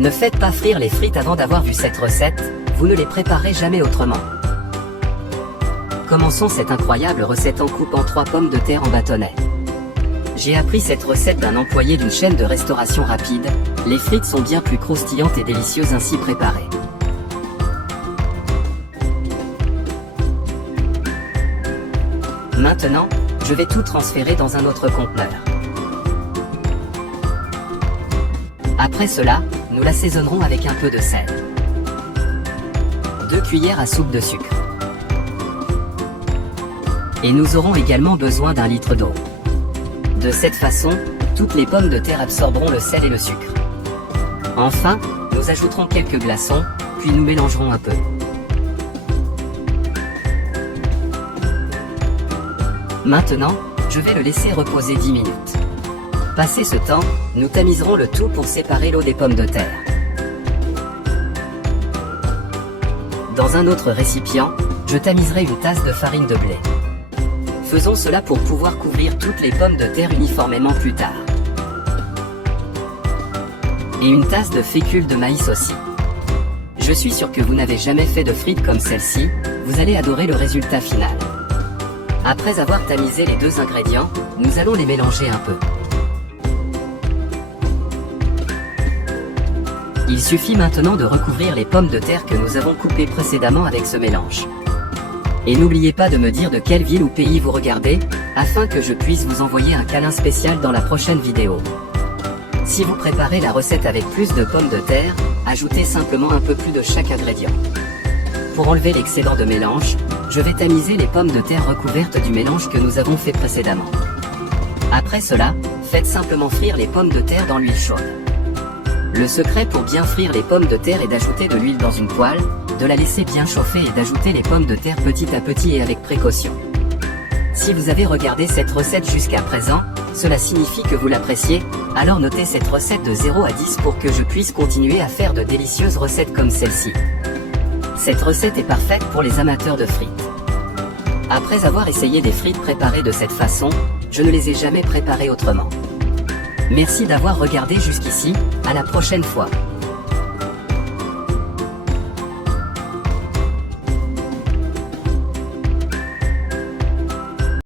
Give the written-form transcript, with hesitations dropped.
Ne faites pas frire les frites avant d'avoir vu cette recette, vous ne les préparerez jamais autrement. Commençons cette incroyable recette en coupant 3 pommes de terre en bâtonnets. J'ai appris cette recette d'un employé d'une chaîne de restauration rapide, les frites sont bien plus croustillantes et délicieuses ainsi préparées. Maintenant, je vais tout transférer dans un autre conteneur. Après cela, nous l'assaisonnerons avec un peu de sel. 2 cuillères à soupe de sucre. Et nous aurons également besoin d'1 litre d'eau. De cette façon, toutes les pommes de terre absorberont le sel et le sucre. Enfin, nous ajouterons quelques glaçons, puis nous mélangerons un peu. Maintenant, je vais le laisser reposer 10 minutes. Passé ce temps, nous tamiserons le tout pour séparer l'eau des pommes de terre. Dans un autre récipient, je tamiserai une tasse de farine de blé. Faisons cela pour pouvoir couvrir toutes les pommes de terre uniformément plus tard. Et une tasse de fécule de maïs aussi. Je suis sûr que vous n'avez jamais fait de frites comme celle-ci, vous allez adorer le résultat final. Après avoir tamisé les 2 ingrédients, nous allons les mélanger un peu. Il suffit maintenant de recouvrir les pommes de terre que nous avons coupées précédemment avec ce mélange. Et n'oubliez pas de me dire de quelle ville ou pays vous regardez, afin que je puisse vous envoyer un câlin spécial dans la prochaine vidéo. Si vous préparez la recette avec plus de pommes de terre, ajoutez simplement un peu plus de chaque ingrédient. Pour enlever l'excédent de mélange, je vais tamiser les pommes de terre recouvertes du mélange que nous avons fait précédemment. Après cela, faites simplement frire les pommes de terre dans l'huile chaude. Le secret pour bien frire les pommes de terre est d'ajouter de l'huile dans une poêle, de la laisser bien chauffer et d'ajouter les pommes de terre petit à petit et avec précaution. Si vous avez regardé cette recette jusqu'à présent, cela signifie que vous l'appréciez, alors notez cette recette de 0 à 10 pour que je puisse continuer à faire de délicieuses recettes comme celle-ci. Cette recette est parfaite pour les amateurs de frites. Après avoir essayé des frites préparées de cette façon, je ne les ai jamais préparées autrement. Merci d'avoir regardé jusqu'ici, à la prochaine fois.